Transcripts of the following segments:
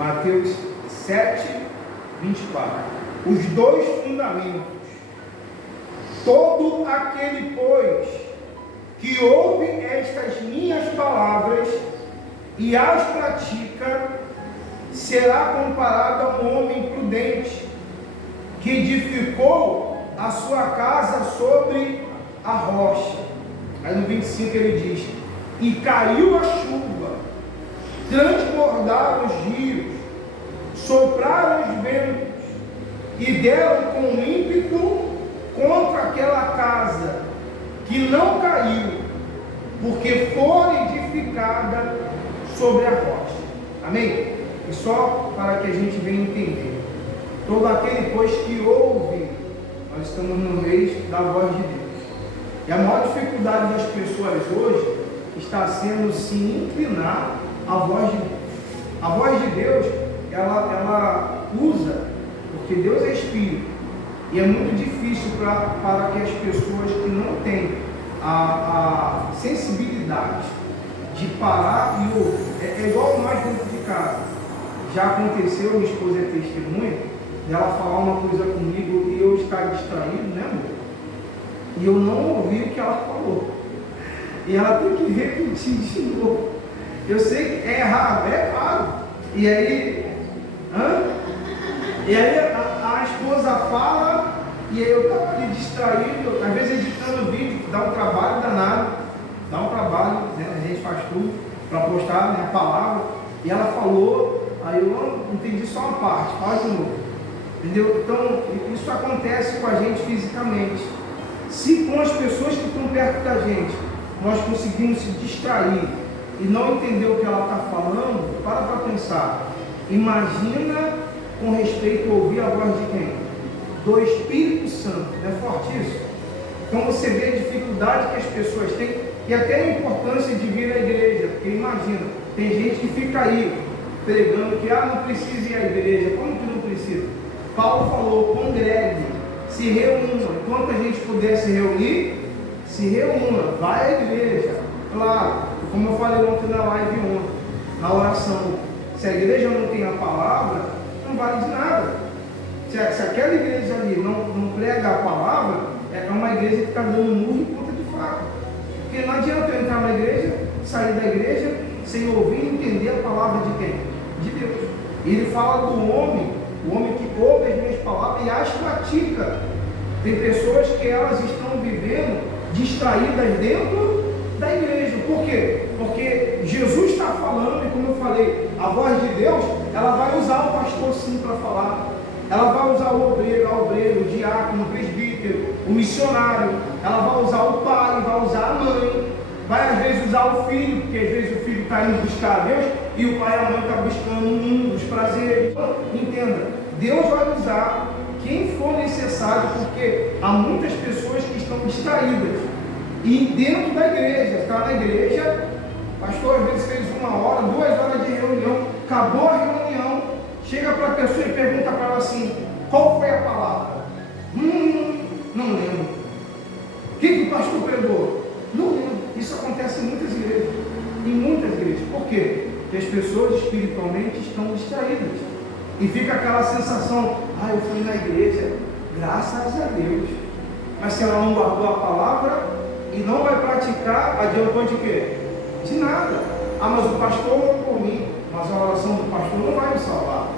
Mateus 7, 24. Os dois fundamentos. Todo aquele, pois, que ouve estas minhas palavras e as pratica, será comparado a um homem prudente, que edificou a sua casa sobre a rocha. Aí no 25 ele diz: e caiu a chuva, transbordaram os rios, sopraram os ventos, e deram com ímpeto contra aquela casa, que não caiu, porque foi edificada sobre a rocha. Amém? E só para que a gente venha entender, todo aquele, pois, que ouve, nós estamos no mês da voz de Deus. E a maior dificuldade das pessoas hoje está sendo se inclinar à voz de Deus. A voz de Deus, ela usa, porque Deus é Espírito, e é muito difícil para que as pessoas que não têm a sensibilidade de parar e ouvir. É igual nós dentro de casa. Já aconteceu, minha esposa é testemunha, dela falar uma coisa comigo e eu estar distraído, né, amor? E eu não ouvi o que ela falou. E ela tem que repetir de novo. Eu sei que é errado. E aí, a esposa fala, e aí eu estava ali distraído, às vezes editando vídeo, dá um trabalho danado, né? A gente faz tudo para postar, né, a palavra, e ela falou, aí eu não entendi só uma parte, fala de novo, entendeu? Então, isso acontece com a gente fisicamente. Se com as pessoas que estão perto da gente, nós conseguimos se distrair e não entender o que ela está falando, para pensar. Imagina com respeito a ouvir a voz de quem? Do Espírito Santo. Não é forte isso? Então você vê a dificuldade que as pessoas têm e até a importância de vir à igreja. Porque imagina, tem gente que fica aí pregando que não precisa ir à igreja. Como que não precisa? Paulo falou: congregue, se reúna. Enquanto a gente puder se reunir, se reúna, vai à igreja. Claro, como eu falei ontem na live ontem, na oração, se a igreja não tem a palavra, não vale de nada. Se aquela igreja ali não prega a palavra, é uma igreja que está dando murro em ponta de faca. Porque não adianta eu entrar na igreja, sair da igreja, sem ouvir e entender a palavra de quem? De Deus. E ele fala do homem, o homem que ouve as minhas palavras e as pratica. Tem pessoas que elas estão vivendo distraídas dentro da igreja. Por quê? Porque Jesus está falando, e como eu falei, a voz de Deus, ela vai usar o pastor sim para falar. Ela vai usar o obreiro, o diácono, o presbítero, o missionário. Ela vai usar o pai, vai usar a mãe. Vai às vezes usar o filho, porque às vezes o filho está indo buscar a Deus e o pai e a mãe estão buscando o mundo, os prazeres. Então, entenda, Deus vai usar quem for necessário, porque há muitas pessoas que estão distraídas. E dentro da igreja, está na igreja, pastor às vezes fez 1 hora, 2 horas de reunião, acabou a reunião, chega para a pessoa e pergunta para ela assim: qual foi a palavra? Não lembro. O que o pastor pregou? Não lembro. Isso acontece em muitas igrejas. Em muitas igrejas. Por quê? Porque as pessoas espiritualmente estão distraídas. E fica aquela sensação: eu fui na igreja, graças a Deus. Mas se ela não guardou a palavra e não vai praticar, adiantou de quê? De nada. Mas o pastor orou por mim. Mas a oração do pastor não vai me salvar.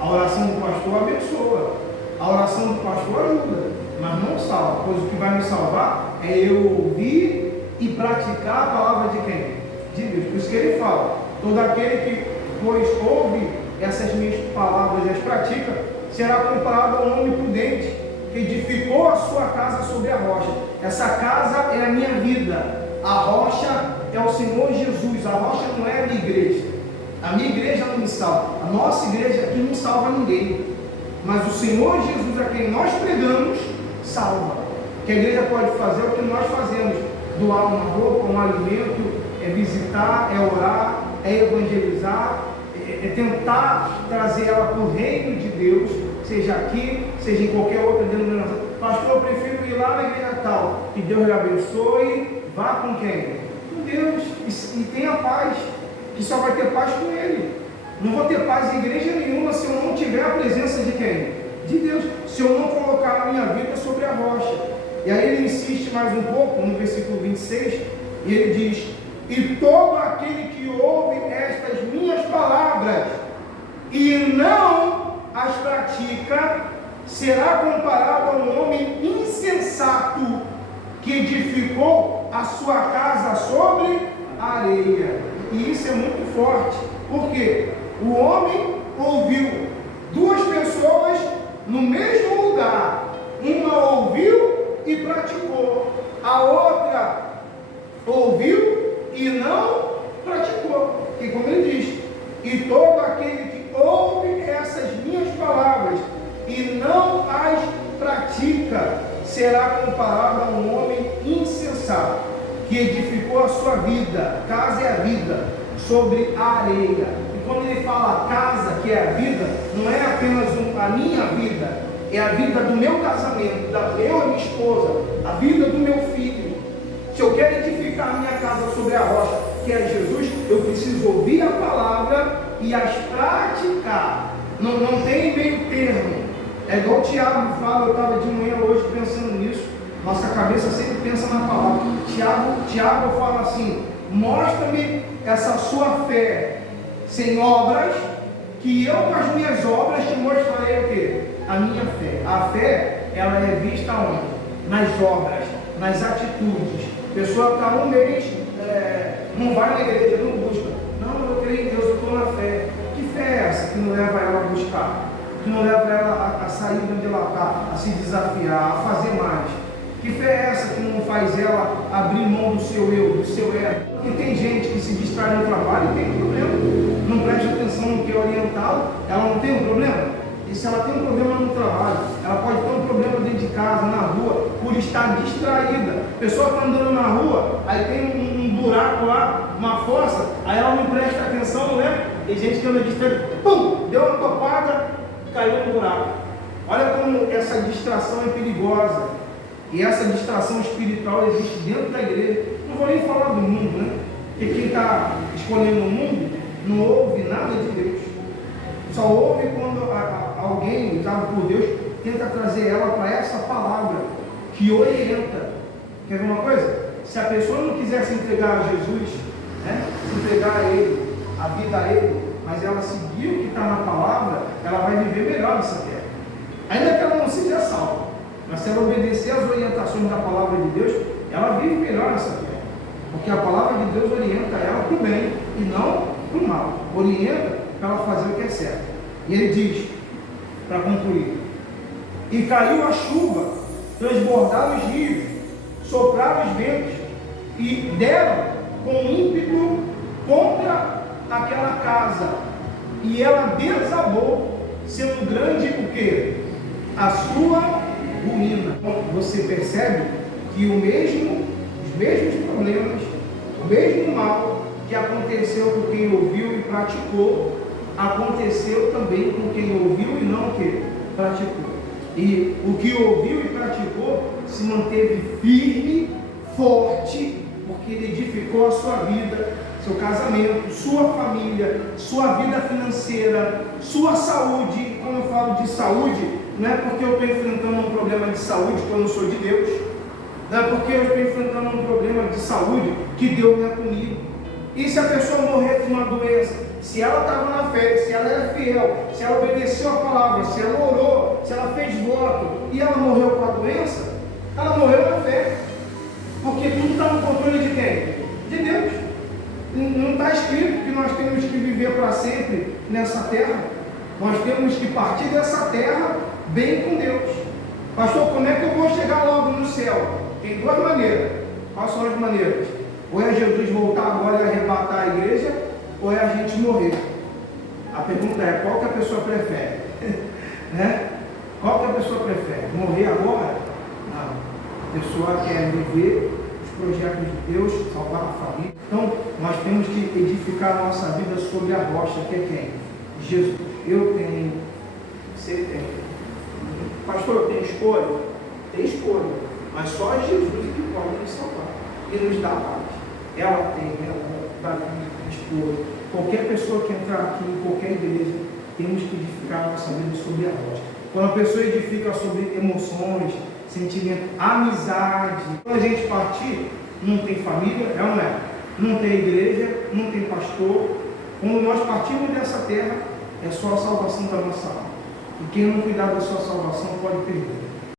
A oração do pastor abençoa. A oração do pastor ajuda, mas não salva. Pois o que vai me salvar é eu ouvir e praticar a palavra de quem? De Deus. Por isso que ele fala: todo aquele que, pois, ouve essas minhas palavras e as pratica, será comparado a um homem prudente, que edificou a sua casa sobre a rocha. Essa casa é a minha vida. A rocha é o Senhor Jesus. A rocha não é a minha igreja. A minha igreja não me salva. A nossa igreja aqui não salva ninguém. Mas o Senhor Jesus, a quem nós pregamos, salva. O que a igreja pode fazer é o que nós fazemos: doar uma roupa, um alimento, é visitar, é orar, é evangelizar, é tentar trazer ela para o reino de Deus, seja aqui, seja em qualquer outra denominação. Pastor, eu prefiro ir lá na igreja tal. Que Deus lhe abençoe. Vá com quem? Com Deus. E tenha paz. Que só vai ter paz com Ele. Não vou ter paz em igreja nenhuma se eu não tiver a presença de quem? De Deus. Se eu não colocar a minha vida sobre a rocha. E aí ele insiste mais um pouco no versículo 26, e ele diz: e todo aquele que ouve estas minhas palavras e não as pratica, será comparado a um homem insensato que edificou a sua casa sobre a areia. E isso é muito forte, porque o homem ouviu duas pessoas no mesmo lugar, uma ouviu e praticou, a outra ouviu e não praticou. E como ele diz: e todo aquele que ouve essas minhas palavras e não as pratica, será comparado a um homem insensato que edificou a sua vida, casa é a vida, sobre a areia. E quando ele fala casa, que é a vida, não é apenas a minha vida, é a vida do meu casamento, da eu e minha esposa, a vida do meu filho. Se eu quero edificar a minha casa sobre a rocha, que é Jesus, eu preciso ouvir a palavra e as praticar. Não tem meio termo. É igual o Tiago fala, eu estava de manhã hoje pensando nisso. Nossa cabeça sempre pensa na palavra. Tiago fala assim: mostra-me essa sua fé sem obras, que eu com as minhas obras te mostrarei o quê? A minha fé. A fé, ela é vista onde? Nas obras, nas atitudes. A pessoa está um mês, não vai na igreja, não busca. Não, eu creio em Deus, eu estou na fé. Que fé é essa que não leva ela a buscar? Que não leva ela a sair de onde ela está, a se desafiar, a fazer mais? Que fé é essa que não faz ela abrir mão do seu eu, do seu ego? Porque tem gente que se distrai no trabalho e tem problema, não presta atenção no que é orientado, ela não tem um problema? E se ela tem um problema no trabalho, ela pode ter um problema dentro de casa, na rua, por estar distraída. A pessoa está andando na rua, aí tem um buraco lá, uma fossa, aí ela não presta atenção, né? Tem gente que anda distraída, pum, deu uma topada, caiu no buraco. Olha como essa distração é perigosa. E essa distração espiritual existe dentro da igreja. Não vou nem falar do mundo, né? Porque quem está escolhendo o mundo não ouve nada de Deus. Só ouve quando alguém, usado por Deus, tenta trazer ela para essa palavra que orienta. Quer ver uma coisa? Se a pessoa não quiser se entregar a Jesus, né? Se entregar a Ele, a vida a Ele, mas ela seguir o que está na palavra, ela vai viver melhor nessa terra. Ainda que ela não seja salva, mas se ela obedecer às orientações da palavra de Deus, ela vive melhor nessa terra. Porque a palavra de Deus orienta ela para o bem e não para o mal. Orienta para ela fazer o que é certo. E ele diz, para concluir: e caiu a chuva, transbordaram os rios, sopraram os ventos, e deram com ímpeto contra aquela casa, e ela desabou, sendo grande o quê? A sua ruína. Você percebe que os mesmos problemas, o mesmo mal que aconteceu com quem ouviu e praticou, aconteceu também com quem ouviu e não que praticou. E o que ouviu e praticou se manteve firme, forte, porque ele edificou a sua vida, seu casamento, sua família, sua vida financeira, sua saúde. Quando eu falo de saúde, não é porque eu estou enfrentando um problema de saúde que eu não sou de Deus, não é porque eu estou enfrentando um problema de saúde que Deus não é comigo. E se a pessoa morrer de uma doença, se ela estava na fé, se ela era fiel, se ela obedeceu a palavra, se ela orou, se ela fez voto e ela morreu com a doença, ela morreu na fé, porque tudo está no controle de quem? De Deus. Não está escrito que nós temos que viver para sempre nessa terra. Nós temos que partir dessa terra bem com Deus. Pastor, como é que eu vou chegar logo no céu? Tem duas maneiras. Quais são as maneiras? Ou é Jesus voltar agora e arrebatar a igreja, ou é a gente morrer. A pergunta é, qual que a pessoa prefere? Né? Qual que a pessoa prefere? Morrer agora? Não. A pessoa quer viver os projetos de Deus, salvar a família. Então, nós temos que edificar a nossa vida sobre a rocha, que é quem? Jesus. Eu tenho, você tem. Pastor, eu tenho escolha? Tem escolha. Mas só Jesus que pode nos salvar e nos dar paz. Ela tem, ela, Davi, a esposa. Qualquer pessoa que entrar aqui em qualquer igreja, temos que edificar a nossa vida sobre a rocha. Quando a pessoa edifica sobre emoções, sentimento, amizade, quando a gente partir, não tem família, é ou não é? Não tem igreja, não tem pastor. Quando nós partimos dessa terra, é só a salvação da nossa alma. E quem não cuidar da sua salvação pode perder.